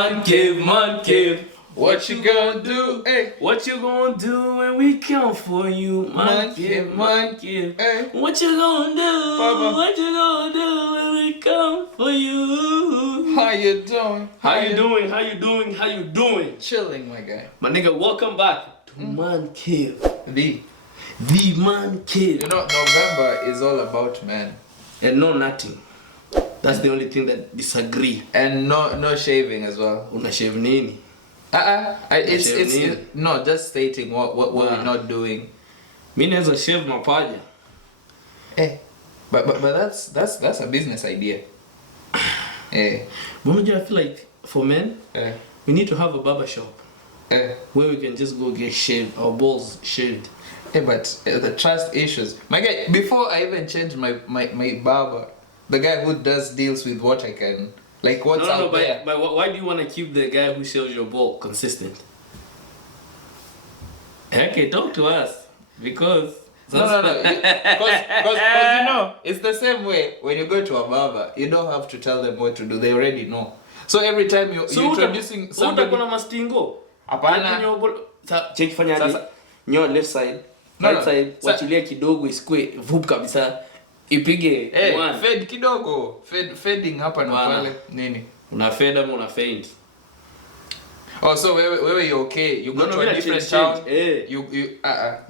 MANCAVE. What you gonna do, hey? What you gonna do when we come for you? MANCAVE. Hey. What you gonna do? Papa. What you gonna do when we come for you? How you doing? How you doing? Chilling, my guy. My nigga, welcome back to MANCAVE. The MANCAVE. You know, November is all about man. And no nothing. That's the only thing that disagree. And no shaving as well. Una shave nini? It's no, just stating what we're not doing. Me never shave mapaja. But that's a business idea. But I feel like for men, we need to have a barber shop where we can just go get shaved, our balls shaved. But the trust issues. My guy, before I even change my barber, the guy who does deals with what I can, like what's out there. But why do you want to keep the guy who shaves your ball consistent? Okay, talk to us. Because... No. Because you know, it's the same way when you go to a barber, you don't have to tell them what to do. They already know. So every time you're introducing somebody... So utakuwa na mastingo? Hapana. Check fanya hadi. Nyo left side. Right side. Wachilia kidogo isikwe vup kabisa. Ipige one. Fade kidogo. Fading hapa na pale. Nini? Una fade ama una faint? Oh, so wewe you're okay. You go to a different town.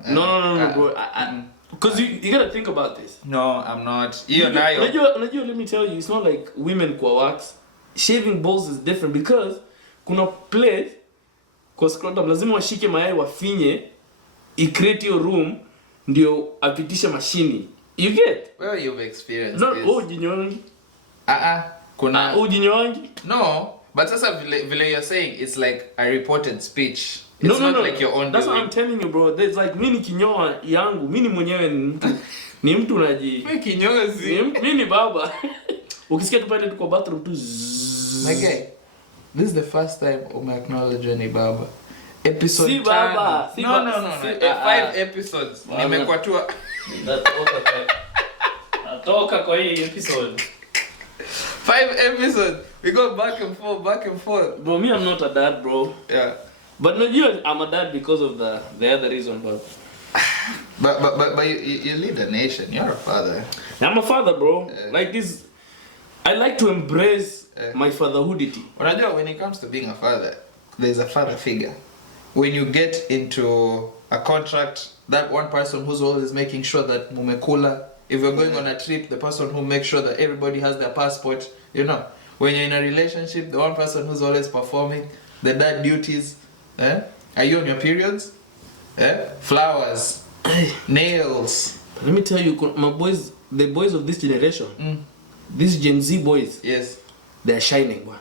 No, bro. Because you gotta think about this. No, I'm not. Unajua, let me tell you, it's not like women kwa wax. Shaving balls is different because kuna plate kwa scrotum lazima washike mayai wafinye i-create your room ndio apitishe mashini. You get? Well, you've experienced no, this. Oh, jinyongi. Kuna... Oh, jinyongi? No, but sasa vile you're saying, it's like a reported speech. It's No. like your own. That's what I'm telling you, bro. There's like mini kinyoa yangu, mini mwenyewe ni mtu naji. Mimi kinyozi. Mimi baba. Ukisikia tupande tu kwa bathroom tu. My guy, this is the first time I acknowledge any baba. Episode si baba. No. 5 episodes. Nimekuwa tu natoka kwa hii episode. 5 episodes. We go back and forth. Bro, me, I'm not a dad, bro. Yeah. But no, I'm a dad because of the other reason, but you lead a nation. You're a father. I'm a father, bro. Like this, I like to embrace my fatherhoodity. Unajua, when it comes to being a father, there's a father figure. When you get into a contract, that one person who's always making sure that mumekula. If you're going on a trip, the person who makes sure that everybody has their passport. You know, when you're in a relationship, the one person who's always performing the dad duties. Are you on your periods? Flowers, nails. Let me tell you, my boys, the boys of this generation, these Gen Z boys, yes, they're shining, boy.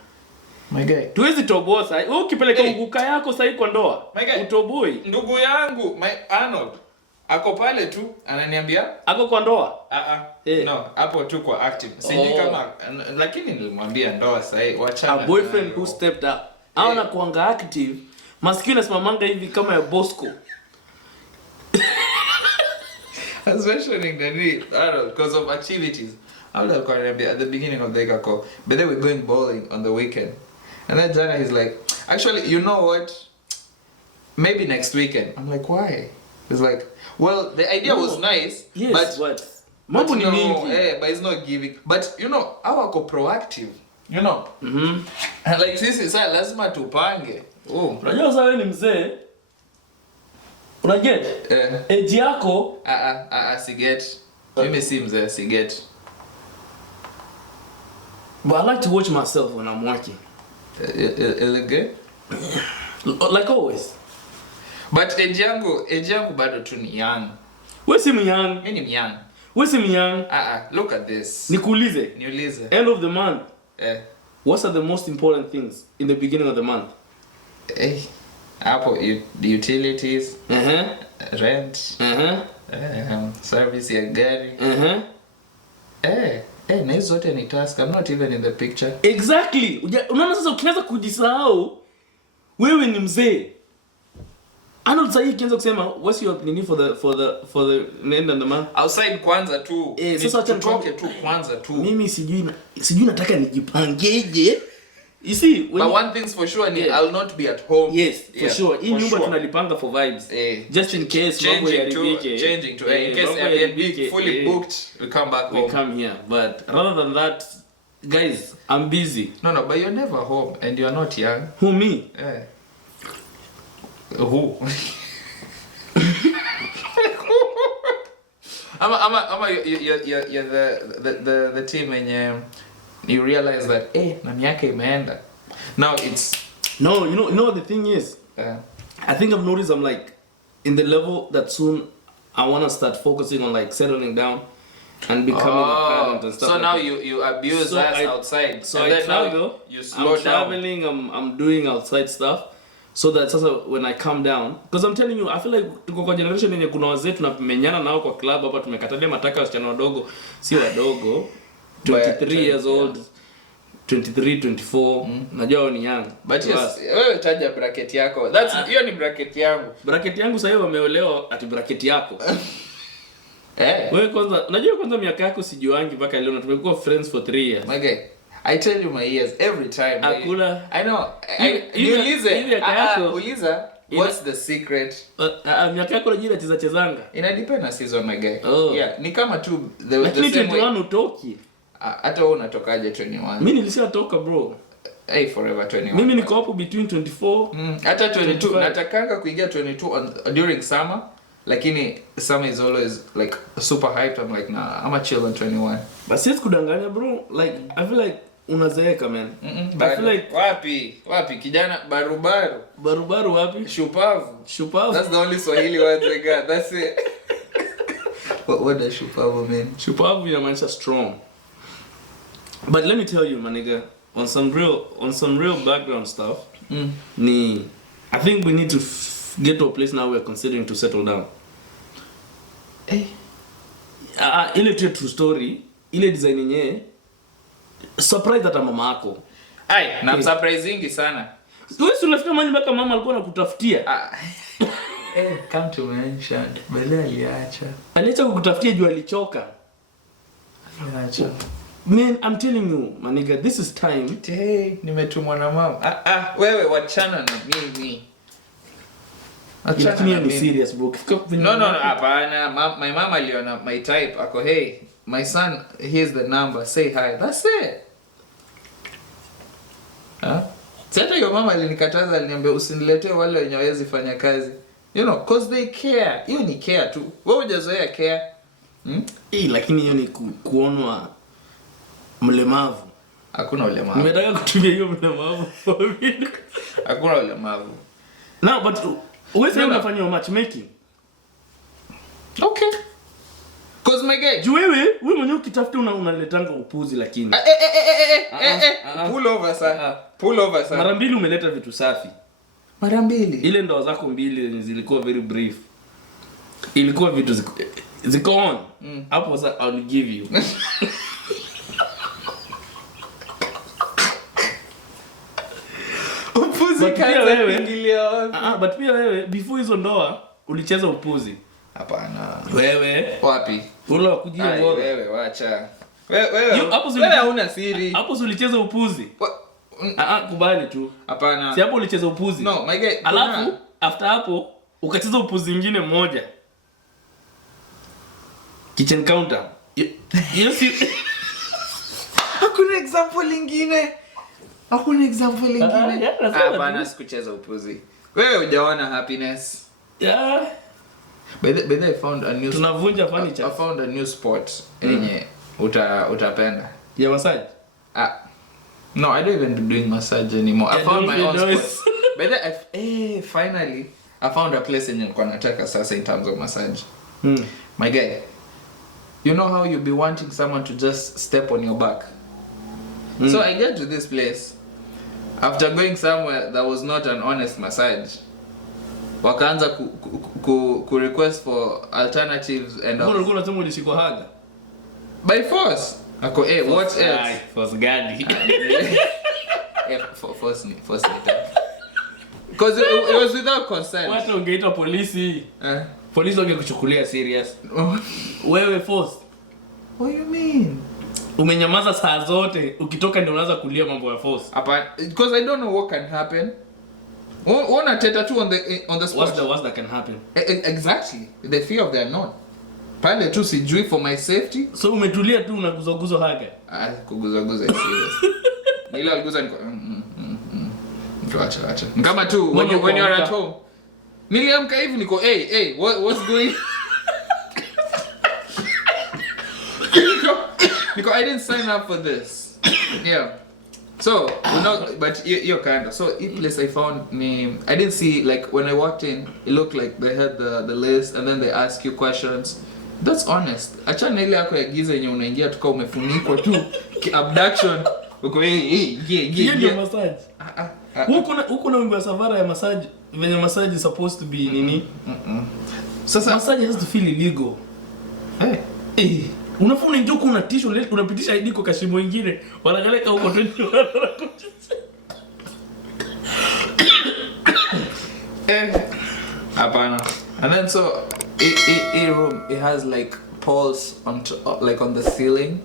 My guy. Tuwezi toboa sasa. Wewe ukipeleka mguka yako sasa kwa ndoa. Utoboi. Ndugu yangu, my Arnold, ako pale tu ananiambia ako kwa ndoa. No, hapo tu kwa active. Sijui kama lakini nilimwambia ndoa sasa wachana. A boyfriend who stepped up. Aona kuanga active. Maskini nasimamanga hivi kama ya Bosco. I was mentioning the need, because of activities. I was like, at the beginning of the call, but then we're going bowling on the weekend. And then Jana, he's like, actually, you know what? Maybe next weekend. I'm like, why? He's like, well, the idea was nice, yes, but it's not giving. But you know, our proactive, you know. And like this is lazima tupange. Unajua sasa wewe ni mzee. Unaget? Age yako? Siget. Mimi si mzee, siget. But I like to watch myself when I'm working. Good? Like always. But age yangu bado tu ni young. Wewe si young. Mimi ni young. Wewe si young. Look at this. Niulize. End of the month. What are the most important things in the beginning of the month? Apple, the utilities, rent, service ya gari. Na hizo zote ni task. I'm not even in the picture. Exactly. Unaona sasa ukianza kujisahau wewe ni mzee. Arnold sasa kianza kusema what's your opinion for the end of the month? Outside kwanza tu. Sasa tutoke tu kwanza tu. Mimi sijui nataka nijipangeje You see, but one thing's for sure, I'll not be at home. Yes, for sure. Hii nyumba tunalipanga for vibes. Just in case mambo changing to in case Airbnb fully booked, we come back home. We come here. But rather than that, guys, I'm busy. No, but you're never home and you're not young. Who, me? Yeah. Who? You're the team and you realize that na miaka imeenda. Now it's no, you know the thing is, I think I've noticed I'm like in the level that soon I want to start focusing on like settling down and becoming a parent and stuff. So like now that. you abuse us outside. So and I travel. You slow I'm traveling. I'm doing outside stuff. So that sasa when I calm down, because I'm telling you, I feel like tuko kwa generation yenye kuna wazee tunamenyana nao kwa club hapa, tumekatalia mataka wasichana wadogo, si wadogo, 23 years old, 23, 24, najua ni young. But yes, wewe taja bracket yako. Hiyo ni bracket yangu. Bracket yangu sasa wameolewa ati bracket yako. Wewe kwanza, najua kwanza miaka yako sijuangi mpaka leo na tumekuwa friends for 3 years. My guy, I tell you my years every time. Akula. I know. Uliza, what's the secret? Miaka yako unajua chezanga. Ina depend na season my guy. Yeah, ni kama tu the same way. 21 utoki. Hata wewe unatokaje 21? Mimi nilishatoka bro. Forever 21. Mimi niko hapo between 24 hata 22. Natakanga kuingia 22 during summer. Lakini summer is always like super hyped. I'm like, nah, I'm a chill on 21. But since kudanganya bro, like I feel like unazeeka man. I feel like wapi kijana barubaru wapi? Shupavu. That's the only Swahili word we got. That's it. What does shupavu mean? Shupavu inamaanisha strong. But let me tell you, my nigga, on some real background stuff, I think we need to get to a place now we're considering to settle down. Ile true story, ile design yenyewe surprise hata mama yako. Na surprising sana. Wewe unafika mahali mpaka mama alikuwa anakutafutia. Come to mention, bale aliacha kukutafutia juu alichoka. Aliacha. Man, I'm telling you, my nigga, this is time. Nimetumwa na mama. Wewe wachana na mimi. Achana ni serious bro. No, hapana. My mama aliona my type. Ako, hey, my son, here's the number. Say hi. That's it. Sasa your mama alinikataza, aliniambia usiniletee wale wenye hawezi fanya kazi. You know, cause they care. Hiyo ni care tu. Wewe hujazoea care. Lakini hiyo ni kuonwa mlemavu. Hakuna ulemavu. Nimetaka kutumia hiyo mlemavu for me. Hakuna ulemavu. No, but wewe sasa unafanya matchmaking. Okay. Cause my guy, wewe mwenyewe ukitafuta unaletanga upuzi lakini. Pull over sir. Mara mbili umeleta vitu safi. Mara mbili. Ile ndoa zako mbili zilikuwa very brief. Ilikuwa vitu ziko on. Hapo sasa I'll give you. Upuzi kaanza kuingilia. But pia wewe before hizo ndoa ulicheza upuzi. Hapana. Wewe wapi? Ule wakujia bora. Wewe wacha. Wewe hauna siri. Hapo ulicheza upuzi. Kubali tu. Hapana. Si hapo ulicheza upuzi. No, my guy. Alafu after hapo ukacheza upuzi mwingine mmoja. Kitchen counter. Yes. Hakuna example lingine. Hapana, sikucheza upuzi. Wewe hujaona happiness. Yeah. By the I found a new. Tunavunja furniture. I found a new sport yenye utapenda. Ya massage? No, I don't even do doing massage anymore. I found my own sport. By the finally I found a place yenye nilikuwa nataka sasa in terms of massage. My guy. You know how you be wanting someone to just step on your back? So I get to this place after going somewhere that was not an honest massage. Wakaanza ku request for alternatives and ulikuwa unasema ulishikwa haga by force. Ako what else? Force gadi. Force me. Because it was without consent. Watu ungeita polisi. Polisi wangekuchukulia serious. Wewe force. What do you mean? Umenyamaza saa zote, ukitoka ndio unaanza kulia mambo ya force. Because I don't know what can happen. Ona teta tu on the spot. What's the worst that can happen? Exactly. The fear of the unknown. Pale tu sijui for my safety. So umetulia tu unaguzaguza haga. Kuguzaguza is serious. Na ile aliguza niko acha. Kama tu when you are at home. Niliamka hivi niko hey what's going Niko I didn't sign up for this. Yeah. So, but you're kind of. So, each place I found I didn't see, like, when I walked in, it looked like they had the list, and then they ask you questions. That's honest. Achana ile yako ya giza yenye unaingia tuka umefunikwa tu. Abduction. Uko Hiyo ndio massage. Huko na wimbo ya Savara ya massage, venye massage is supposed to be nini? Sasa massage has to feel illegal. Unafuna njoko unatisha unapitisha ID kwa kashimo ingine wanagaleka huko 20. Hapana. And then so a room it has like poles on the ceiling.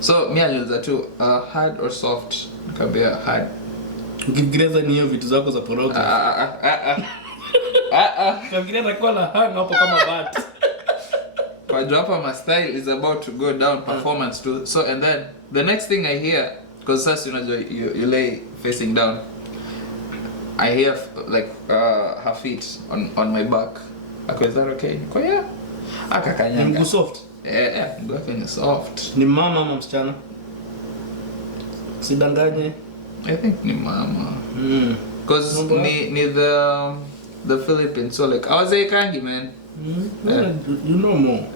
So me aliuliza tu hard or soft? Nikamwambia hard. Ukifikiria ni hiyo vitu zako za poroto. Ukifikiria kwa la hang hapo kama bat. Kwa hapa my style is about to go down performance too. So and then the next thing I hear, because as you lay facing down, I hear like her feet on my back. Is that okay? Kwa yeah. Akakanyanga. Mguu soft. Yeah, mguu wake soft. Ni mama ama msichana? Sidanganye. I think ni mama. Because ni the Philippines, so like I was a kangi man. You know more.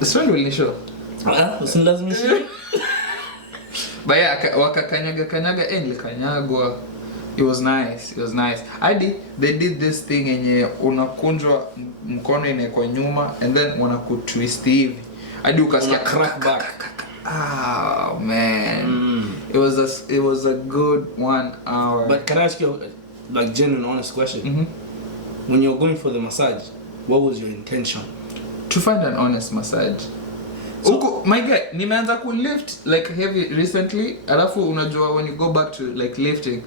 It's not really sure. Usinilazimishi. But yeah, wakakanyaga nilikanyagwa. It was nice. They did this thing yenye unakunjwa mkono inekwa nyuma and then wanakutwist hivi. Hadi ukasikia crack back. Oh man. It was a good 1 hour. But can I ask you like genuine honest question? When you're going for the massage, what was your intention? To find an honest massage. So, my guy, nimeanza ku lift like heavy recently. Alafu unajua when you go back to like lifting,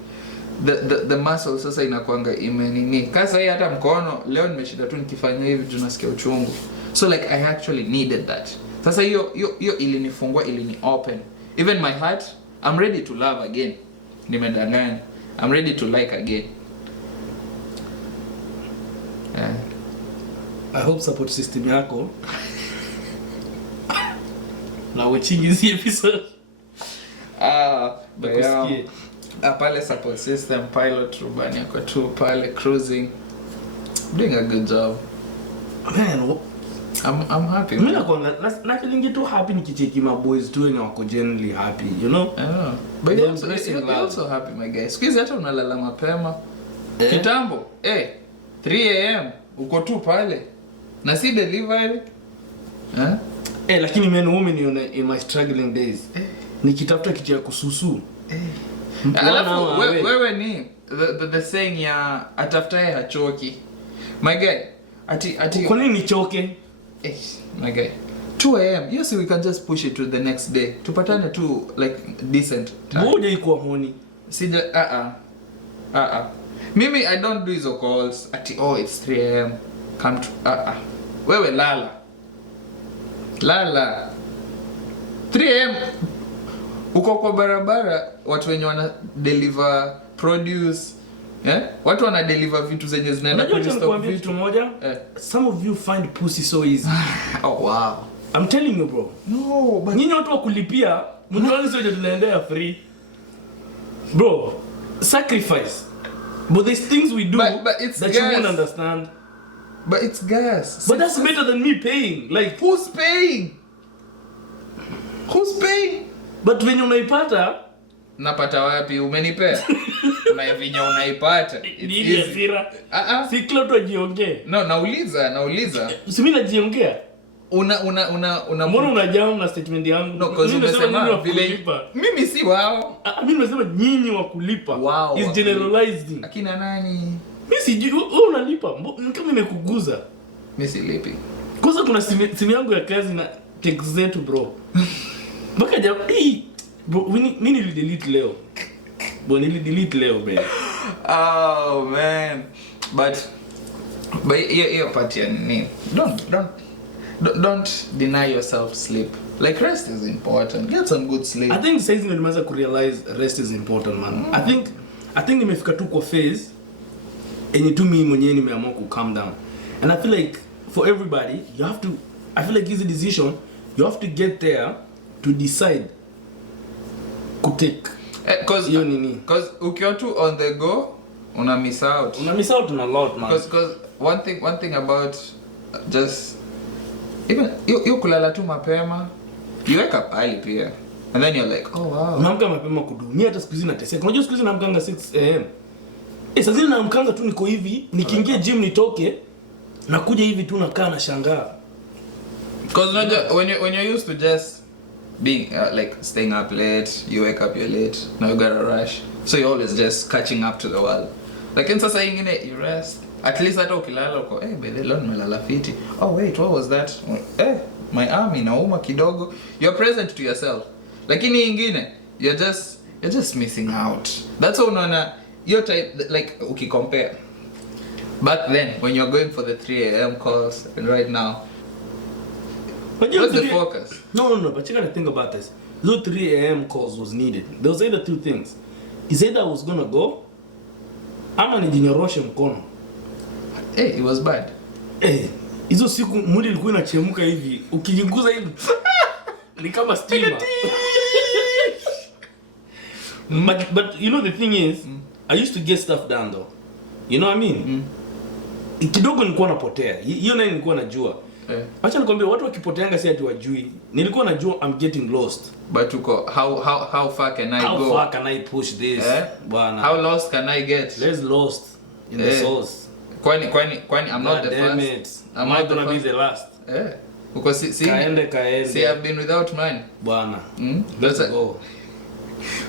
the muscle sasa inakuanga imenini. Kasa hii hata mkono leo nimeshinda tu nikifanya hivi tunasikia uchungu. So like I actually needed that. Sasa hiyo ilinifungua, ilini open. Even my heart, I'm ready to love again. Nimedanganya. I'm ready to like again. Yeah. I hope support system yako na watching this episode. But pale support system pilot rubani yako tu pale cruising, doing a good job. Man, I'm happy. Mimi na feeling too happy nikicheki my boys tu wenye wako genuinely happy, you know? Yeah. But you're also happy my guy. Squeeze hata unalala mapema. Kitambo, 3 AM uko tu pale. Na si delivery. Lakini men women in my struggling days. Nikitafuta kitu ya kususu. Alafu wewe ni the saying ya atafutaye hachoki. My guy, ati kwa nini nichoke? My guy. 2 AM. Yes, we can just push it to the next day. Tupatane tu like decent time. Moja iko honi. Sija Mimi I don't do hizo calls ati it's 3 AM. Come to wewe lala 3 AM uko kwa barabara, watu wenye wana deliver produce, watu wana deliver vitu zenye zinaenda kustock vitu moja. Some of you find pussy so easy. Oh wow, I'm telling you bro. No, but nyinyi watu wa kulipia mnyoani sio tunaendea free bro. Sacrifice, but there's things we do but it's that gas. You won't understand. But it's gas. But that's better than me paying. Like who's paying? But when unaipata napata wapi? Umenipea unayavinya unaipata. Ni hasira. Si Claude ajiongee. No, nauliza. Si mimi najiongea. Mbona unajao na statement yangu? No, cause umesema vile mimi si wao. Mimi nimesema nyinyi wa kulipa. Wow, is generalizing. Akina nani? Mimi sijui wewe unalipa. Kama nimekuguza. Mimi silipi. Kwanza kuna simu yangu ya kazi na text zetu bro. Baka bro, mimi nilidelete leo. Bro, nilidelete leo, man. Oh man. But your party and don't deny yourself sleep. Like rest is important. Get some good sleep. I think saizi nimeanza kurealize rest is important, man. I think nimefika tu kwa phase enye tu mimi mwenyewe nimeamua ku calm down. And I feel like for everybody, I feel like it's a decision you have to get there to decide to take. Because ukiwa tu on the go, una miss out. Una miss out on a lot, man. Because one thing about just even you kulala tu mapema, you wake up early pia. And then you're like, oh wow. Unaamka mapema kudu. Mimi hata siku hizi nateseka. Unajua siku hizi naamkanga 6 am. Sasa zile naamkanga tu niko hivi, nikiingia gym nitoke, nakuja hivi tu nakaa na shangaa. Because when you're used to just being like staying up late, you wake up you're late, now you gotta rush, so you're always just catching up to the world. Like in sasa ingine you rest, at least hata ukilala uko bele leo nimelala fiti, oh wait, what was that, my arm inauma kidogo, you're present to yourself. Lakini ingine you're just missing out. That's how unaona your type, like ukicompare back then when you're going for the 3 a.m. calls and right now. But what's the focus? No, but you gotta think about this. Those 3 a.m. calls was needed. There was either two things. Is either I was gonna go, ama nijinyoroshe mkono. It was bad. Hizo siku mwili ilikuwa inachemka hivi, ukijiguza hivi ni kama steamer. But you know the thing is, I used to get stuff done though. You know what I mean? Kidogo nilikuwa napotea. Hiyo nayo nilikuwa najua. Acha nikwambie watu wakipoteanga si ati wajui. Nilikuwa najua I'm getting lost. But how far can I go? How far can I push this? Bwana. How lost can I get? Let's lost in the source. Kwani I'm not the first. I'm not gonna be the last. Because kaende. See, I've been without mine. Bwana. Let's go.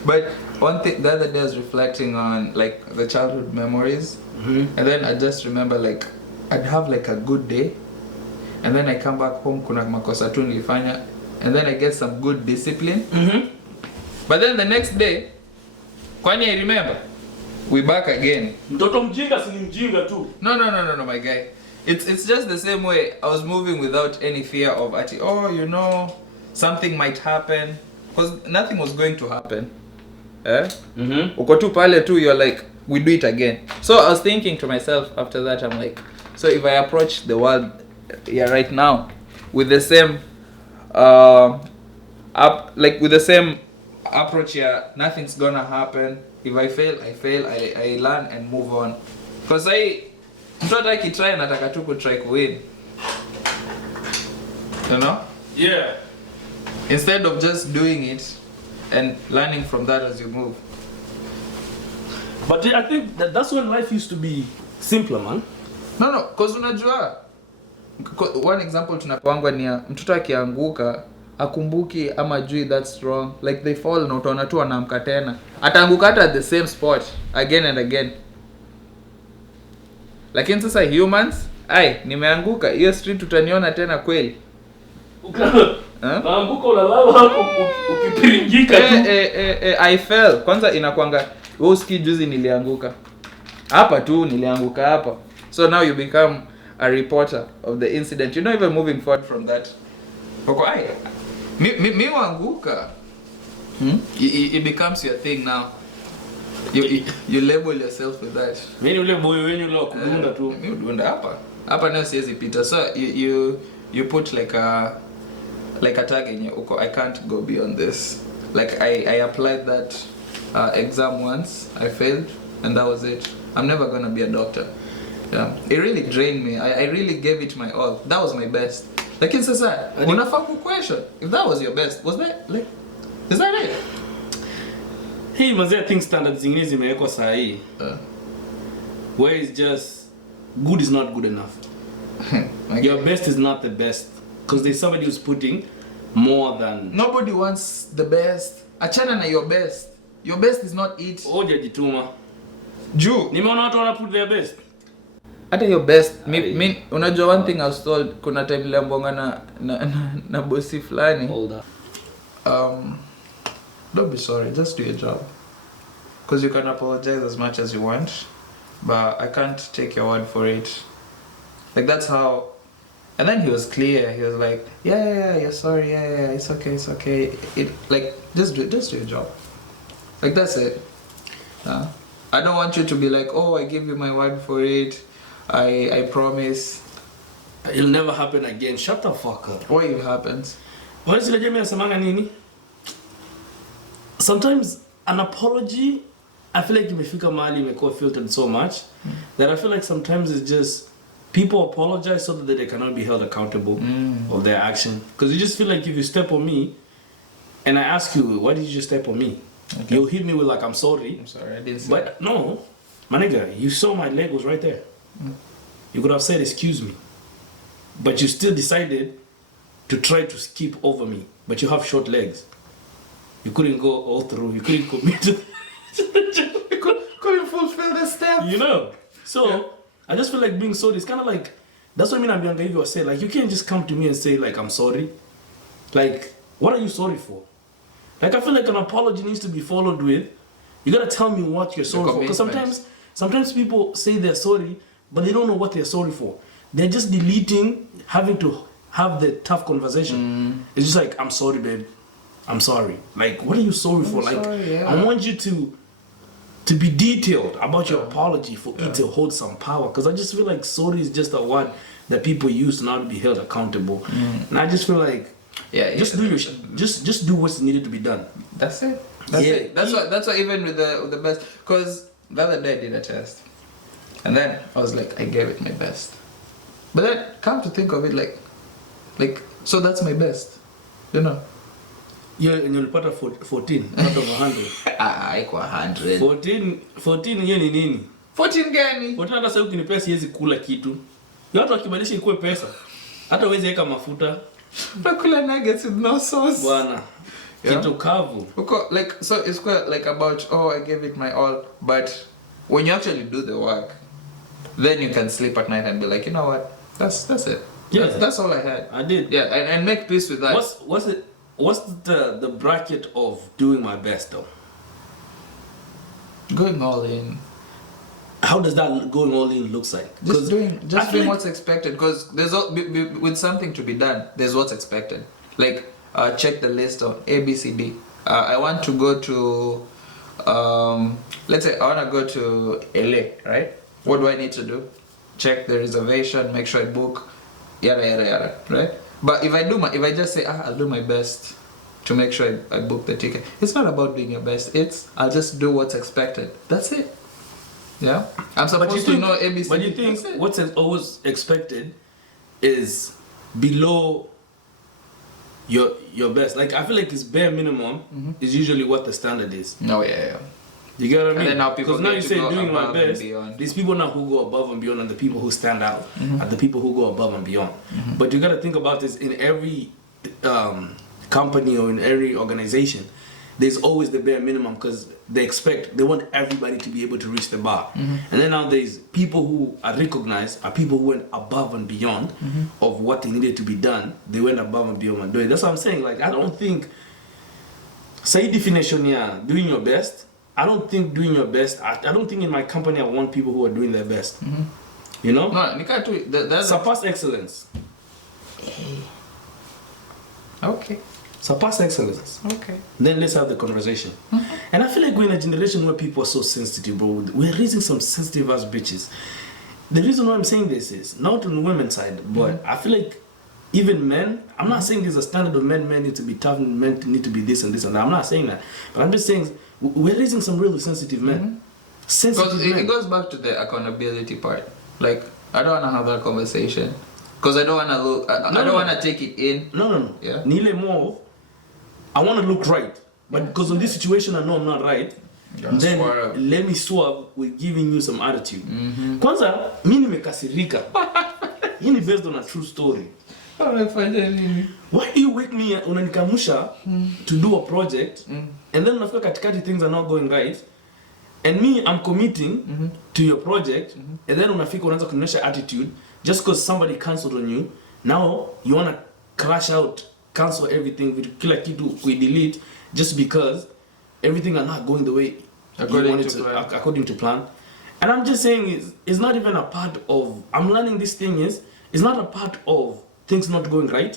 But one thing, the other day I was reflecting on like the childhood memories, and then I just remember like I'd have like a good day, and then I come back home kuna makosa tu nilifanya, and then I get some good discipline. But then the next day, kwani I remember, we back again. Mtoto mjinga si mjinga tu. No, my guy. It's just the same way. I was moving without any fear of something might happen, because nothing was going to happen. Uko tu pale tu, you're like, we do it again. So I was thinking to myself after that, I'm like, so if I approach the world right now with the same with the same approach nothing's gonna happen. If I fail, I learn and move on. Because mtu hataki try, nataka tu try to win. You know? Yeah. Instead of just doing it and learning from that as you move. But I think that's when life used to be simpler, man. No, because unajua, one example tunapangwa ni mtoto akianguka akumbuki ama jui that's wrong, like they fall na utaona tu anaamka tena, ataanguka hata at the same spot again and again. Lakini sasa humans, nimeanguka hiyo street utaniona tena kweli. Ukaanguka unalala hapo ukipiringika tu. I fell. Kwanza inakuanga wewe usikii juzi nilianguka. Hapa tu nilianguka hapa. So now you become a reporter of the incident. You're not even moving forward from that. Me wanguka. It becomes your thing now. You label yourself with that. Mimi ule boyo wenyu leo kudunda tu. Mimi udunda hapa. Hapa nayo siwezi pita. So you put like a tag in your I can't go beyond this. Like I applied that exam once, I failed, and that was it. I'm never gonna be a doctor. Yeah, it really drained me. I really gave it my all. That was my best. Lakini sasa unafaa question if that was your best, was that like, is that it? Hey, mazee, I think standards zingine zimewekwa saa hii. Where it's just good is not good enough. Your best is not the best, because there's somebody who's putting more than. Nobody wants the best. Achana na your best. Your best is not it. Oja jituma. Juu nimeona watu wana put their best. Hata your best. Unajua one thing I was told, kuna time niliambonga na bosi fulani. Hold up. Don't be sorry, just do your job. Because you can apologize as much as you want, but I can't take your word for it. Like, that's how. And then he was clear. He was like, yeah, you're sorry, yeah, it's okay. It like just do your job. Like, that's it. I don't want you to be like, oh, I give you my word for it. I promise. It'll never happen again. Shut the fuck up. What if it happens? Honestly, Jamie nasemanga nini? Sometimes an apology, I feel like imefika mahali imekuwa filtered so much that I feel like sometimes it's just people apologize so that they cannot be held accountable of their action. Because you just feel like if you step on me and I ask you, why did you just step on me? Okay. You'll hit me with like, I'm sorry, I didn't say but that. No, my nigga, you saw my leg was right there. You could have said, excuse me. But you still decided to try to skip over me. But you have short legs. You couldn't go all through. You couldn't commit to You couldn't fulfill the step. You know? So, I just feel like being sorry is kind of like, that's what I mean I'm younger, you say, like, you can't just come to me and say, like, I'm sorry. Like, what are you sorry for? Like, I feel like an apology needs to be followed with, you gotta tell me what you're sorry for. Because sometimes people say they're sorry, but they don't know what they're sorry for. They're just deleting having to have the tough conversation. It's just like, I'm sorry, babe. I'm sorry. Like, what are you sorry for? Like, I want you to be detailed about your apology for it to hold some power. Because I just feel like sorry is just a word that people use not to be held accountable. And I just feel like, just do what's needed to be done. That's it. That's why even with the best, because the other day I did a test, and then I was like, I gave it my best. But then come to think of it, like so that's my best, you know. You'll put a 14 out of 100. Haikuwa 100. 14 hiyo ni nini? 14 gani? 14 hata sasa ukinipea siwezi kula kitu. Watu wakibadilisha ikuwe pesa. Hata uweze weka mafuta. Nakula nuggets with no sauce. Bwana. Kitu kavu. Like, so it's quite like about, oh, I gave it my all, but when you actually do the work, then you can sleep at night and be like, you know what? That's it. Yeah. That's all I had. I did. Yeah, and make peace with that. What's the bracket of doing my best though? Going all in. How does that going all in looks like? Just doing what's expected, because there's with something to be done, there's what's expected. Like, check the list of A, B, C, D. I want to go to, let's say I want to go to LA, right? What do I need to do? Check the reservation, make sure I book, yada yada yada, right? But if I just say, I'll do my best to make sure I book the ticket, it's not about doing your best. I'll just do what's expected. That's it. Yeah, I'm supposed to know ABC. But you think what's always expected is below your best? Like, I feel like it's bare minimum is usually what the standard is. Oh yeah. You get what I mean? And then now people because now you say doing my best. Beyond. These people now who go above and beyond, and the people who stand out are the people who go above and beyond. But you got to think about this in every company or in every organization. There's always the bare minimum because they want everybody to be able to reach the bar. And then nowadays, people who are recognized are people who went above and beyond of what they needed to be done. They went above and beyond and doing. That's what I'm saying. Like, I don't think, say definition, doing your best. I don't think doing your best. I don't think in my company I want people who are doing their best. You know? No, that's surpass excellence. Okay. Surpass excellence. Okay. Then let's have the conversation. And I feel like we're in a generation where people are so sensitive, bro. We're raising some sensitive ass bitches. The reason why I'm saying this is not on the women's side, but I feel like even men, I'm not saying there's a standard of men need to be tough, men need to be this and this and that. I'm not saying that. But I'm just saying we're raising some really sensitive men. Sensitive men. It goes back to the accountability part. Like, I don't want to have that conversation. Because I don't want to look, I don't want to take it in. No. Yeah. Nile more, I want to look right. But because of this situation I know I'm not right, then let me swerve with giving you some attitude. Kwanza, mimi nimekasirika. Hii ni based on a true story. Why do you wake me unanikamusha to do a project and then unafika katikati things are not going right and me I'm committing to your project and then unafika unaanza kuonyesha attitude just because somebody cancelled on you. Now you want to crash out cancel everything, kila kitu delete just because everything are not going the way according to plan. And I'm just saying it's not even a part of, I'm learning this thing it's not a part of things not going right.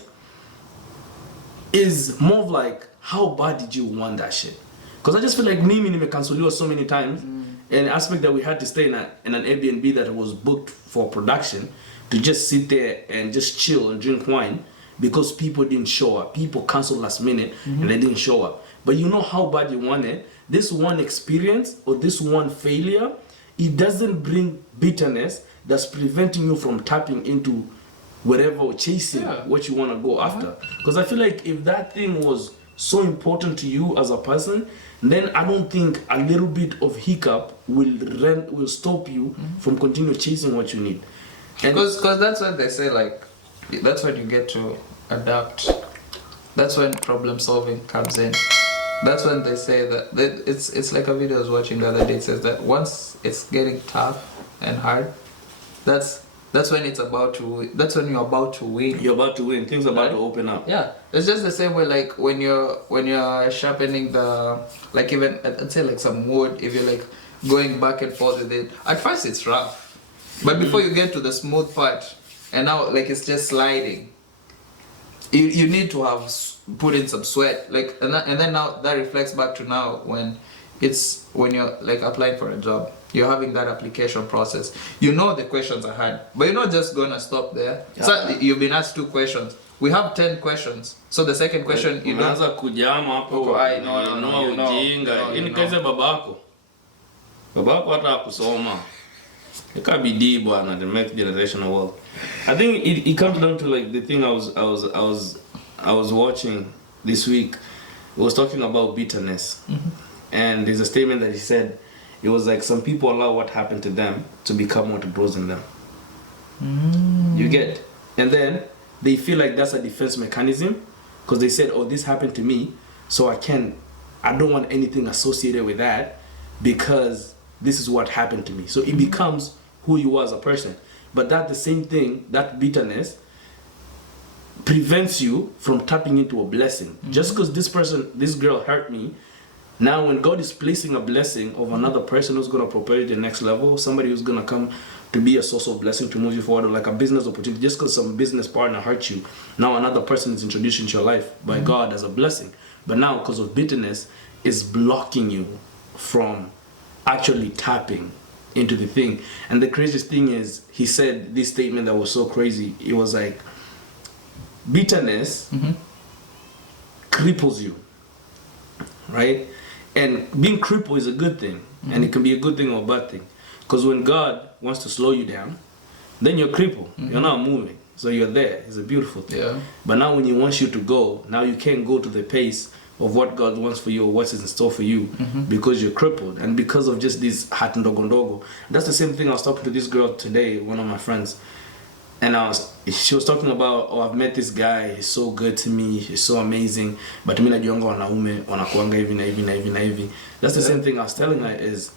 Is more of like, how bad did you want that shit? Because I just feel like mimi nimekansoliwa so many times, and the aspect that we had to stay in an Airbnb that was booked for production, to just sit there and just chill and drink wine because people didn't show up. People canceled last minute and they didn't show up. But you know how bad you want it. This one experience or this one failure, it doesn't bring bitterness that's preventing you from tapping into whatever or chasing what you want to go after. Because I feel like if that thing was so important to you as a person, then I don't think a little bit of hiccup will stop you from continue chasing what you need. Because that's what they say, like, that's when you get to adapt. That's when problem solving comes in. That's when they say that it's like a video I was watching the other day. It says that once it's getting tough and hard, that's when it's about to. That's when you're about to win. You're about to win. Things are about to open up. Yeah, it's just the same way. Like when you're sharpening the, like, even I'd say like some wood. If you're like going back and forth with it, at first it's rough. But before you get to the smooth part, and now like it's just sliding, you need to have put in some sweat, like, and then now that reflects back to now when you're like applying for a job, you're having that application process. You know the questions are hard, but you're not just gonna stop there. Yeah. So you've been asked 2 questions. We have 10 questions. So the second question you don't. Unaanza kujama hapo. No, ujinga. Ini kaise babako. Babako hata kusoma. Ikabidi bwana, the next generational world. I think it comes down to like the thing I was watching this week. It was talking about bitterness. And there's a statement that he said, it was like some people allow what happened to them to become what grows in them. You get? And then they feel like that's a defense mechanism because they said, oh, this happened to me, so I don't want anything associated with that because this is what happened to me. So it becomes who you are as a person. But that the same thing, that bitterness prevents you from tapping into a blessing. Just because this girl hurt me, now when God is placing a blessing of another person who's going to propel you to the next level, somebody who's going to come to be a source of blessing to move you forward, or like a business opportunity, just because some business partner hurt you, now another person is introduced into your life by God as a blessing. But now because of bitterness, is blocking you from actually tapping into the thing. And the craziest thing is, he said this statement that was so crazy. It was like, bitterness cripples you, right? And being crippled is a good thing, and it can be a good thing or a bad thing. Because when God wants to slow you down, then you're crippled. You're not moving, so you're there. It's a beautiful thing. Yeah. But now when He wants you to go, now you can't go to the pace of what God wants for you or what's in store for you because you're crippled, and because of just this hat ndogondogo. That's the same thing. I was talking to this girl today, one of my friends, and she was talking about, oh, I've met this guy, he's so good to me, he's so amazing, but mimi najiona wanaume wanakuanga hivi na hivi na hivi na hivi. That's the same thing I was telling her. Is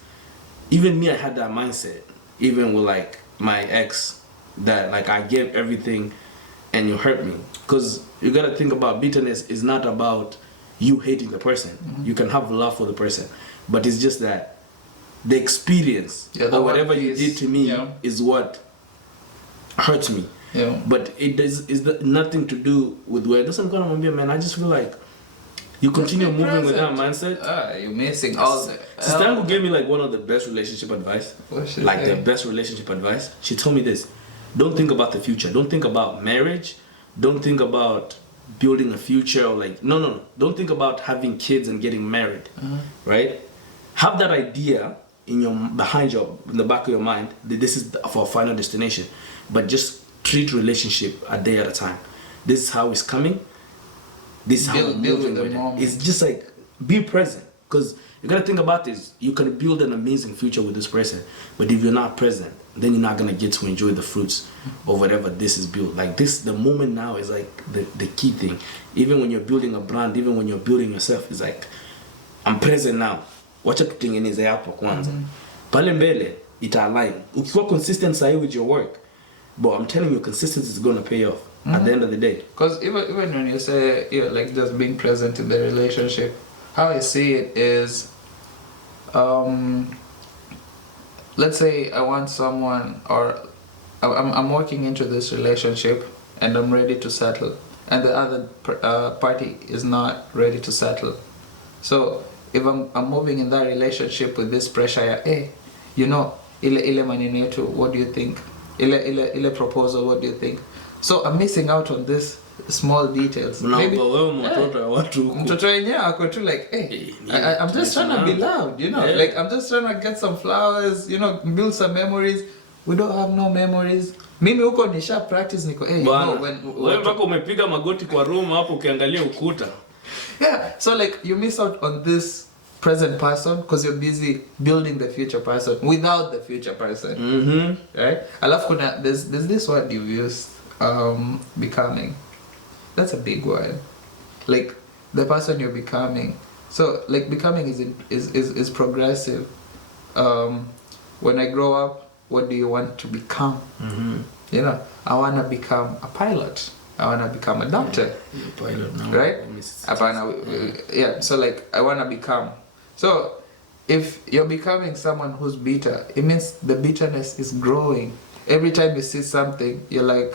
even me, I had that mindset, even with like my ex, that like I gave everything and you hurt me. Because you gotta think about, bitterness is not about you hating the person. You can have love for the person, but it's just that the experience or whatever you did to me is what hurts me. But is nothing to do with where it doesn't go on, man. I just feel like you continue moving with that mindset. You're missing all the. Sister who gave me like one of the best relationship advice, the best relationship advice. She told me this: don't think about the future. Don't think about marriage. Don't think about building a future, or like no. Don't think about having kids and getting married. Right? Have that idea in the back of your mind that this is for a final destination, but just treat relationship a day at a time. This is how it's coming. This is how I'm moving with it. It's just like, be present, because you gotta think about this. You can build an amazing future with this person, but if you're not present, then you're not gonna get to enjoy the fruits of whatever this is built. Like this, the moment now is like the key thing. Even when you're building a brand, even when you're building yourself, it's like, I'm present now. Wacha tutengeneze hapo kwanza. Pale mbele ita align. Ukikuwa consistent sahi with your work, but I'm telling you, consistency is gonna pay off. at the end of the day. Because even when you say, like just being present in the relationship, how I see it is, let's say I want someone, or I'm working into this relationship and I'm ready to settle, and the other party is not ready to settle. So if I'm moving in that relationship with this pressure, hey, ile maneno yetu, what do you think? Ile proposal, what do you think? So I'm missing out on this small details. Maybe mtoto wenyewe ako tu like, hey, I'm just trying to be loved, like I'm just trying to get some flowers, build some memories. We don't have no memories. Mimi huko nisha practice niko, hey, when wewe mpaka umepiga magoti kwa room hapo ukiangalia ukuta. Yeah, so like you miss out on this present person because you're busy building the future person without the future person. Right? Alafu kuna there's this word you've used, becoming. That's a big word. Like the person you're becoming. So like becoming is progressive. When I grow up, what do you want to become? I want to become a pilot. I want to become a doctor. Yeah, pilot now. Right? Yeah, so like I want to become. So if you're becoming someone who's bitter, it means the bitterness is growing. Every time you see something, you're like,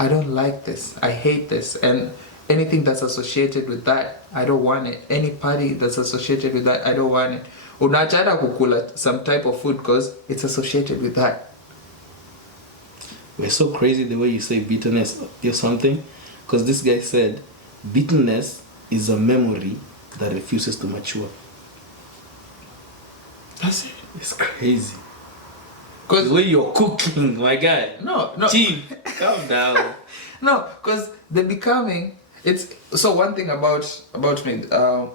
I don't like this. I hate this. And anything that's associated with that, I don't want it. Any party that's associated with that, I don't want it. Unachana kukula some type of food because it's associated with that. We're so crazy the way you say bitterness or something, because this guy said bitterness is a memory that refuses to mature. That's it. It's crazy. Because the way you're cooking, my guy. No. Chief, calm down. No, because the becoming, it's so one thing about me.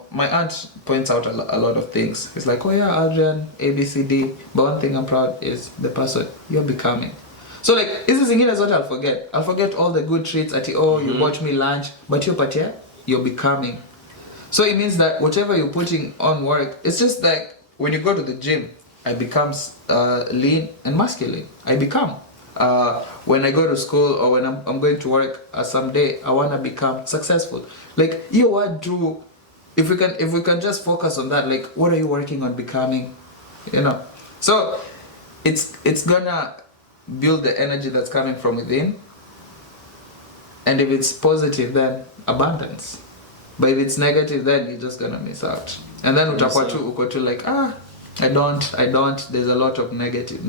My aunt points out a lot of things. It's like, oh yeah, Aldrian, ABCD. But one thing I'm proud is the person you're becoming. So like, this is zingine what I'll forget. I'll forget all the good treats at you bought me lunch, but you're becoming. So it means that whatever you're putting on work, it's just like when you go to the gym, I become lean and masculine. I become. When I go to school or when I'm going to work someday, I want to become successful. Like you want to, if we can just focus on that, like what are you working on becoming? So it's gonna build the energy that's coming from within, and if it's positive, then abundance. But if it's negative, then you're just gonna miss out. And then utakuwa tu uko tu like, I don't. There's a lot of negative,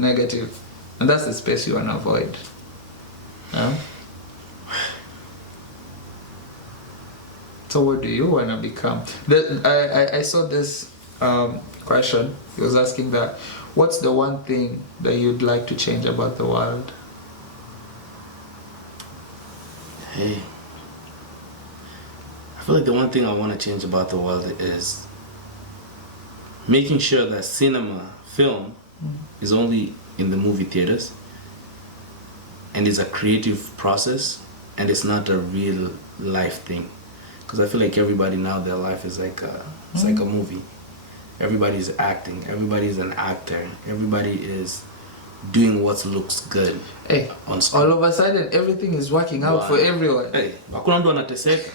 and that's the space you wanna avoid. So what do you wanna become? I saw this question. He was asking that, what's the one thing that you'd like to change about the world? Hey, I feel like the one thing I want to change about the world is making sure that film is only in the movie theaters and is a creative process and it's not a real life thing. Because I feel like everybody now, their life is like it's like a movie. Everybody's acting. Everybody's an actor. Everybody is doing what looks good. Hey, on screen. All of a sudden, everything is working out for everyone. Hey, hakuna mtu anateseka.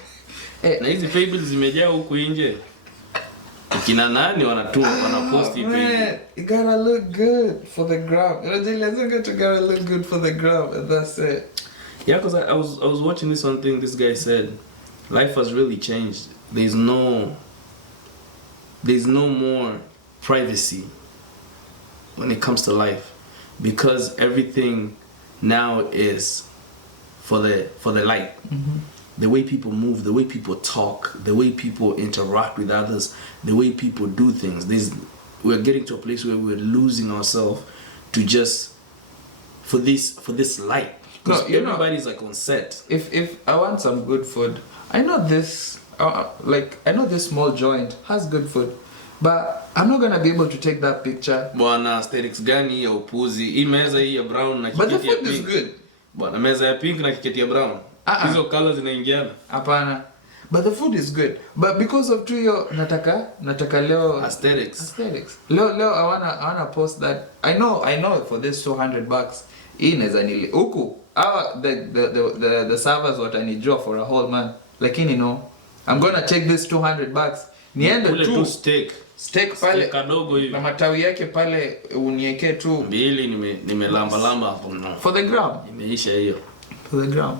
Na hizi fables zimejaa huku nje. Kina nani wanapost hivi. Man, you gotta look good for the gram. You gotta look good for the gram, and that's it. Yeah, because I was watching this one thing. This guy said, life has really changed. There's no more privacy when it comes to life, because everything now is for the light. The way people move, the way people talk, the way people interact with others, the way people do things. We're getting to a place where we're losing ourselves to just for this light. No, everybody's like on set. If I want some good food, I know this. I know this small joint has good food, but I'm not gonna be able to take that picture. Bwana aesthetics gani ya upuzi? Hii meza hii ya brown na kiketi ya pink. But the food is good. Bwana meza ya pink na kiketi ya brown. Hizo colors zinaingiana. Hapana. But the food is good. But because of hiyo nataka leo aesthetics. Leo I wanna post that. I know for this $200 hii inaweza nili huku the servers watanijua for a whole month, lakini no, I'm gonna take this $200 niende tu steak pale kadogo hivi na matawi yake pale uniwekee tu mbili, nimelamba hapo no. For the gram imeisha hiyo for the gram.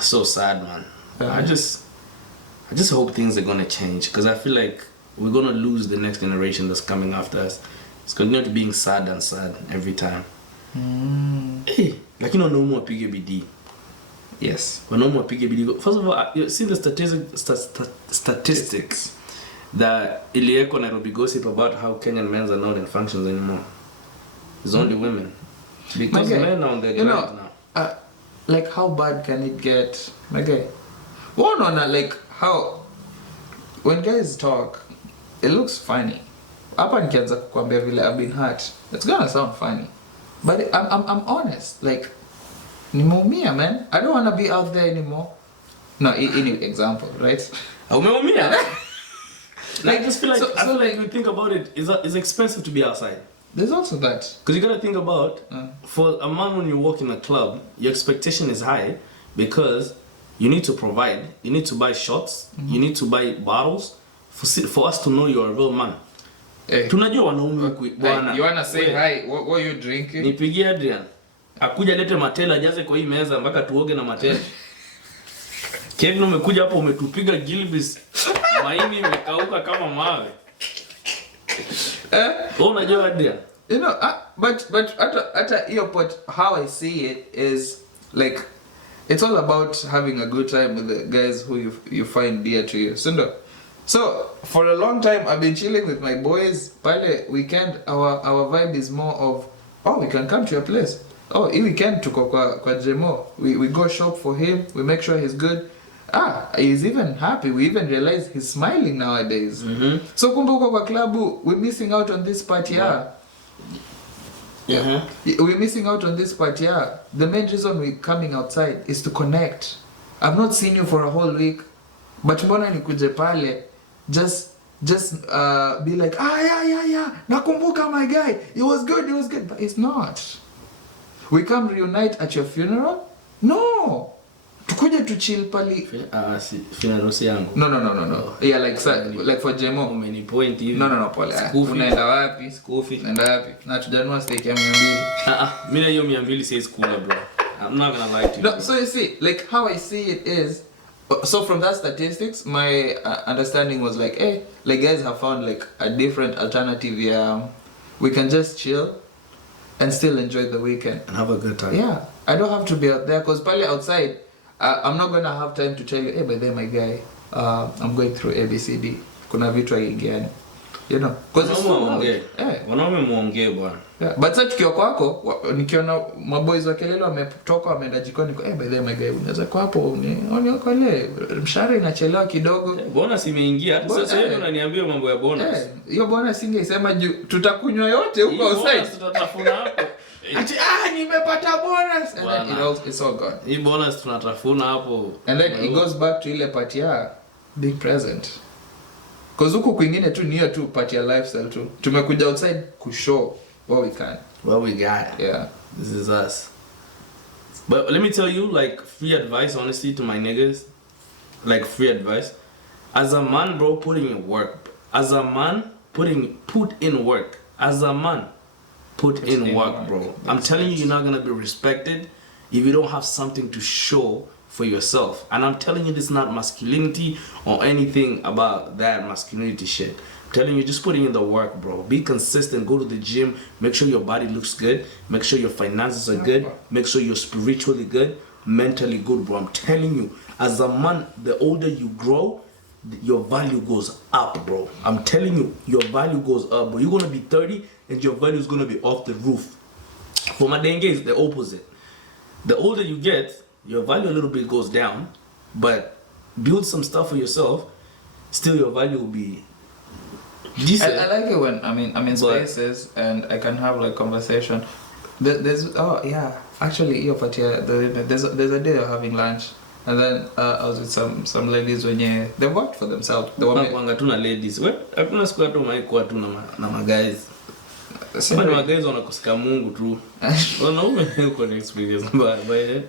So sad, man. I just hope things are gonna change, because I feel like we're gonna lose the next generation that's coming after us. It's going to being sad and sad every time. Hey, lakini wanaume wapige bidii. Yes. Wanaume wapige bidii. First of all, you see the statistics that ilieko Nairobi gossip about how Kenyan men are not in functions anymore. It's only women. Because men are on their grind now. Like how bad can it get? My guy. One on like how when guys talk, it looks funny. Hapa nikianza kukwambia vile I've been hurt, it's gonna sound funny, but I'm honest. Like nimeumia, man. I don't wanna be out there anymore. No, any example, right? Umeumia. Like I just feel like I feel like you think about it, it's expensive to be outside. There's also that, because you gotta think about for a man, when you walk in a club, your expectation is high because you need to provide, you need to buy shots, you need to buy bottles for us to know you're a real man. Hey. Tunajua wanaume bwana. You wanna say hi? What are you drinking? Nipigie Aldrian. Akuja lete matela jaze kwa hii meza mpaka tuoge na matela. Kevin umekuja hapo umetupiga gilbis. Maini imekauka kama mawe. Unajua Aldrian? You know, but at your point, how I see it is like it's all about having a good time with the guys who you find dear to you. So for a long time I've been chilling with my boys. Pale weekend our vibe is more of, oh, we can come to your place. Oh, hii weekend tuko kwa Jemo. We go shop for him. We make sure he's good. He's even happy. We even realize he's smiling nowadays. So kumbe uko kwa klabu, we're missing out on this part here. Yeah. We're missing out on this part here. The main reason we're coming outside is to connect. I've not seen you for a whole week, but mbona nikuje pale just be like, yeah, nakumbuka my guy, it was good, but it's not. We come reunite at your funeral? No. Tukuje to chill pali. Funeral si yangu. No. Yeah, like for Jemo. Umeni point hivi. No, pole. Unaenda wapi? Skufi. Unaenda wapi? Na tujanua steak ya 200. Mimi na hiyo 200 says cooler, bro. I'm not gonna lie to you. No, so you see, like how I see it is, so from that statistics, my understanding was like, hey, like guys have found like a different alternative. Yeah, we can just chill and still enjoy the weekend and have a good time. Yeah, I don't have to be out there because probably outside, I'm not gonna have time to tell you, hey, by then my guy, I'm going through ABCD. Kuna vitu haingiani. You know, because it's so muongee. Wanaume muongee bwana. Yeah, but sasa tukio kwako nikiona maboys wa kelele wametoka wameenda jikoni kwa by the way my guy unaweza kwa hapo uniokolee mshahara inachelewa kidogo. Bonus imeingia. Sasa wewe unaniambia mambo ya bonus. Hiyo bonus singesema juu tutakunywa yote huko outside. Tutatafuna hapo. Ati nimepata bonus. And then it's all gone. Hii bonus tunatafuna hapo. And then it goes back to ile party ya big present. Cause huko kwingine tu niyo tu party ya lifestyle tu. Tumekuja outside ku show what we can. What we got. Yeah. This is us. But let me tell you, like, free advice, honestly, to my niggas. Like, free advice. As a man, bro, put in work. As a man, put in work. As a man, put in work, bro. I'm telling you, you're not gonna be respected if you don't have something to show for yourself. And I'm telling you, this is not masculinity or anything about that masculinity shit. I'm telling you, just putting in the work, bro. Be consistent. Go to the gym. Make sure your body looks good. Make sure your finances are good. Make sure you're spiritually good, mentally good, bro. I'm telling you, as a man, the older you grow, your value goes up, bro. I'm telling you, your value goes up, bro. You're gonna be 30 and your value is gonna be off the roof. For my dengue, it's the opposite. The older you get, your value a little bit goes down, but build some stuff for yourself, still your value will be decent. I like it when I'm in spaces and I can have like conversation. There's actually there's a day of having lunch and then I was with some ladies when they worked for themselves. They were tuna ladies. Hakuna siku hata umaikuwa tu na guys. Sema ni guys wanakusika Mungu tu. Wanaume uko na experience but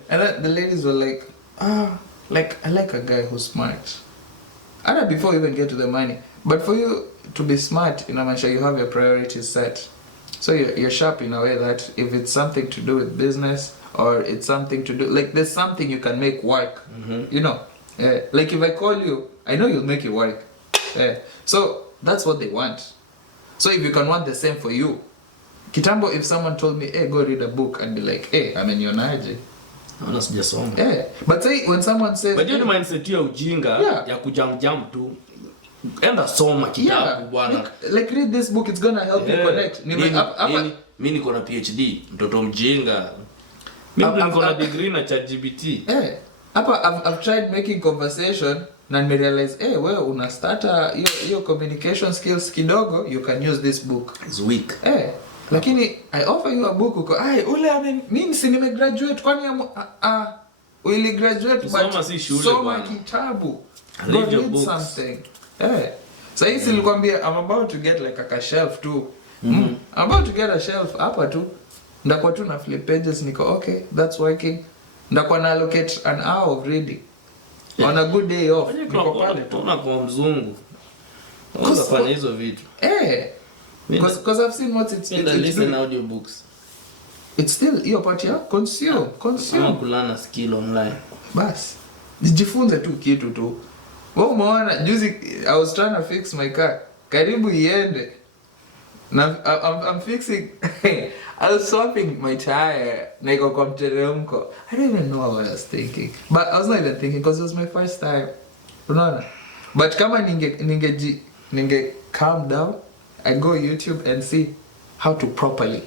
and then the ladies were like, like I like a guy who's smart. And before you even get to the money, but for you to be smart, make sure you have your priorities set. So you're sharp in a way that if it's something to do with business or it's something to do like there's something you can make work. Like if I call you, I know you'll make it work. So that's what they want. So if you can want the same for you, kitambo, if someone told me, hey, go read a book, I'd be like, hey, amenionaje? Sijasoma. But say when someone says, but you mindset ya ujinga ya kujam tu. Enda soma kitabu bwana. Like read this book, it's gonna help you connect. Mimi niko na PhD, mtoto mjinga. Mimi niko na degree na ChatGPT. I've tried making conversation na realize, hey, well, una start your communication skills kidogo, you can use this book. It's weak. Lakini I offer you a book uko, ule mimi si nimegraduate kwani will graduate but soma kitabu. Go read something. So hisi nilikwambia I'm about to get like a shelf too. I'm about to get a shelf hapa tu. Ndakuwa tu na flip pages niko okay, that's working. Ndakuwa na allocate an hour of reading. On a good day off. Niko pale tu na kwa mzungu. Unaweza fanya hizo vitu. Because I've seen what it's listen audiobooks. It's still hiyo part ya consume. Kulana skill online. Bas. Jifunze tu kitu tu. Wewe umeona juzi I was trying to fix my car. Karibu iende. Now I'm fixing I was swapping my tire na iko kwa mteremko. I don't even know what I was thinking. But I was not even thinking because it was my first time. Unaona? But kama ninge calm down, I go YouTube and see how to properly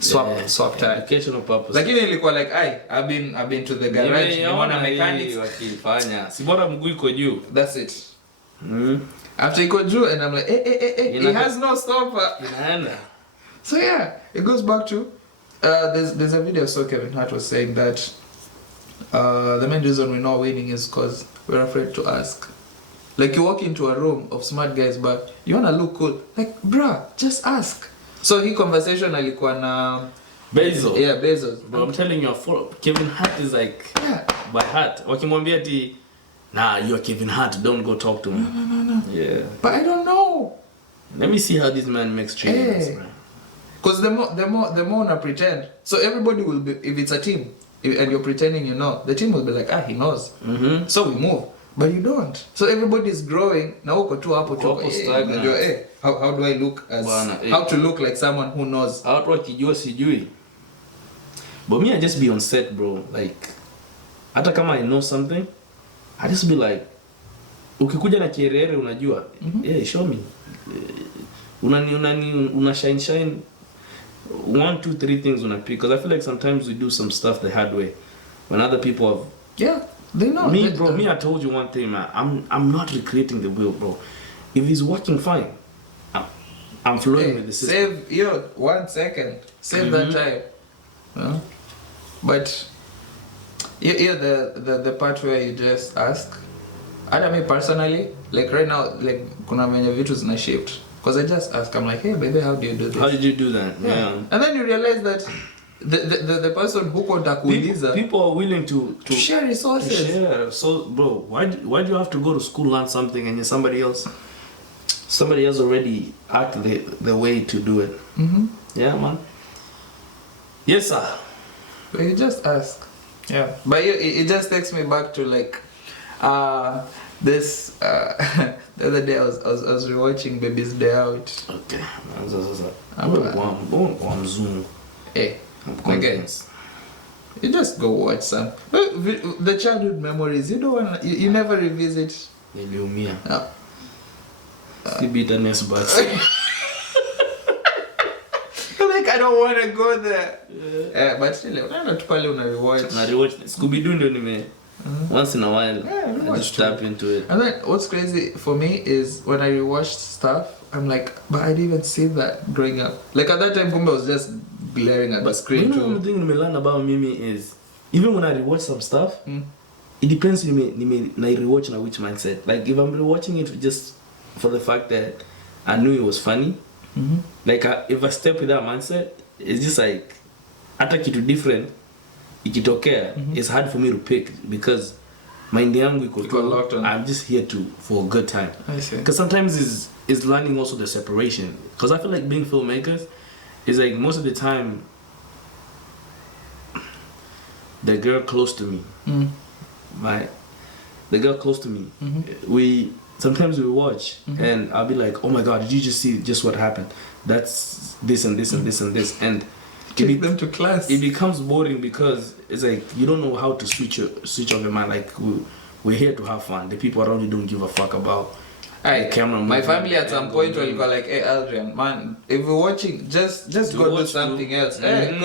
swap tire. Educational purpose. Lakini ilikuwa like I've been to the garage, nimeona mechanics wakifanya. Si bora mguu iko juu. That's it. After iko juu and I'm like it has no stopper. Inaenda. So yeah, it goes back to there's a video so Kevin Hart was saying that the main reason we're not winning is because we're afraid to ask. Like you walk into a room of smart guys but you wanna look cool. Like bruh, just ask. So he conversation alikuwa na Bezos. Yeah, Bezos. But I'm telling you, Kevin Hart is like by heart. Wakimwambia ati nah, you're Kevin Hart, don't go talk to him. No. Yeah. But I don't know. Let me see how this man makes changes, man. Because the more I pretend. So everybody will be, if it's a team and you're pretending you know, the team will be like, he knows. So we move. But you don't. So everybody is growing. Na uko tu hapo tu. How do I look as how to look like someone who knows? Watu wakijua sijui. But me I just be on set, bro. Like hata kama I know something, I just be like ukikuja na kierere unajua. Show me. Una shine 1, 2, 3 things on a pick, because I feel like sometimes we do some stuff the hard way when other people have they know. Me, I told you one thing, man. I'm not recreating the wheel, bro. If it's working fine, I'm flowing with the system. Save 1 second. Save that time. But the part where you just ask. I mean personally, like right now, like kuna venye vitu zina shift. Because I just ask, I'm like, hey baby, how do you do this? How did you do that? Yeah. And then you realize that the person who kontakuuliza, people are willing to share resources. To share. So bro, why do you have to go to school, learn something, and somebody else already act the way to do it? Yeah, man. Yes, sir. But you just ask. Yeah. But it just takes me back to like this the other day I was rewatching Baby's Day Out. Okay. I'm zoom. Again, you just go watch some. The childhood memories, you don't want you never revisit. Niliumia. Bitterness, but like I don't want to go there. But still, unaenda tu pale una rewatch. Scooby-Doo ndio nime once in a while. I just tap into it. And then what's crazy for me is when I rewatch stuff, I'm like, but I didn't even see that growing up. Like at that time, Kumba was just glaring at the screen. You know, the thing I learn about Mimi is even when I rewatch some stuff, it depends on me na rewatch na which mindset. Like if I'm rewatching it just for the fact that I knew it was funny, Like if I step with that mindset, it's just like hata kitu different ikitokea, it's hard for me to pick because mind yangu iko locked on. I'm just here for a good time. I see. Because sometimes is learning also the separation. Because I feel like being filmmakers is like most of the time the girl close to me, right? The girl close to me, sometimes we watch and I'll be like, oh my god, did you just see just what happened? That's this and this and this and this, and take them to class. It becomes boring because it's like you don't know how to switch off your mind. Like we're here to have fun. The people around you don't give a fuck about the camera. My family at some point will go like, hey Aldrian, man, if we're watching, just go do something else. Hey,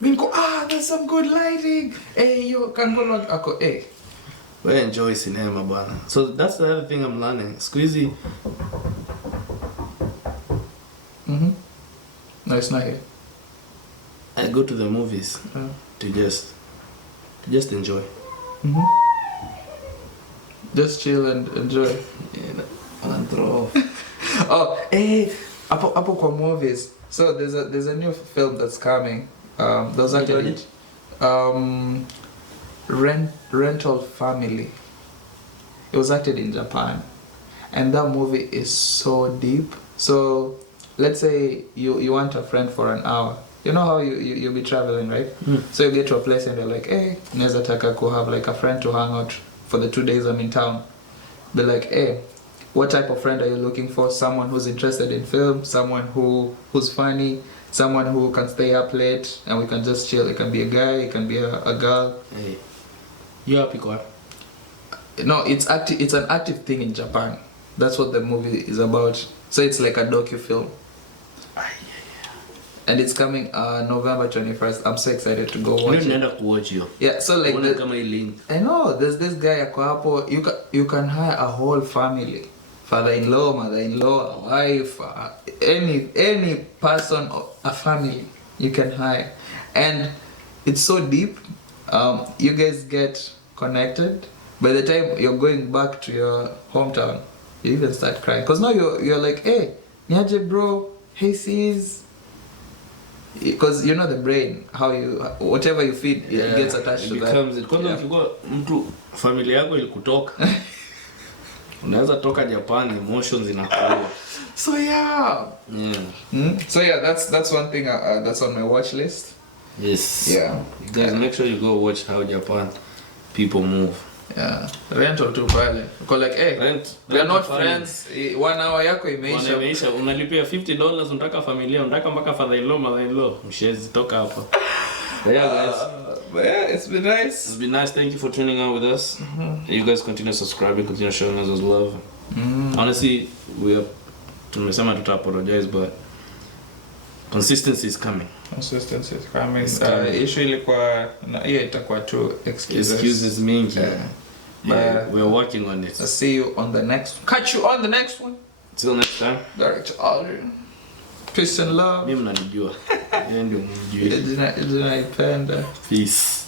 there's some good lighting. Hey, you can go look. Hey. We enjoy cinema, bana. So that's the other thing I'm learning. Squeezy. No, it's not here. I go to the movies to just enjoy. Just chill and enjoy. Yeah, and throw off. Oh, hey, apo kwa movies. So there's a new film that's coming. There's actually Rental Family. It was acted in Japan, and that movie is so deep. So let's say you want a friend for an hour. You know how you'll be traveling, right? So you get to a place and they're like, hey, naweza taka ku have like a friend to hang out for the 2 days I'm in town. They're like, hey, what type of friend are you looking for? Someone who's interested in film, someone who's funny, someone who can stay up late and we can just chill. It can be a guy, it can be a girl. Hey, you happy, Kwa? No, it's an active thing in Japan. That's what the movie is about. So it's like a docu-film. And it's coming November 21st. I'm so excited to go watch it. Yeah, so like I know there's this guy ako hapo. You can hire a whole family, father-in-law, mother-in-law, wife, any person, a family you can hire, and it's so deep. You guys get connected. By the time you're going back to your hometown, you even start crying because now you're like, hey, niaje bro, hey sis. Because you know the brain, how whatever you feed, it gets attached to that. It becomes ukikuwa mtu familia yako ilikutoka unaweza toka Japan, emotions inakuwa. So yeah. So yeah, that's one thing that's on my watch list. Yes. Yeah. You guys make sure you go watch how Japan people move. Yeah. Rental too pale. Because like, hey, we are not friends. 1 hour yako imeisha. Unalipia $50, unataka familia, unataka mpaka father-in-law, mother-in-law. Mshezi toka hapa. But yeah, guys. But yeah, it's been nice. It's been nice. Thank you for tuning out with us. You guys continue subscribing, continue showing us those love. Honestly, tumesema tuta apologize, but consistency is coming. Consistency is coming. Issue ilikuwa hiyo itakuwa tu excuses mingi. But we're working on it. I'll see you on the next one. Catch you on the next one. Till next time. Director Aldrian. Peace and love. Mimi mnanijua. Yeye ndio mnijua. Peace.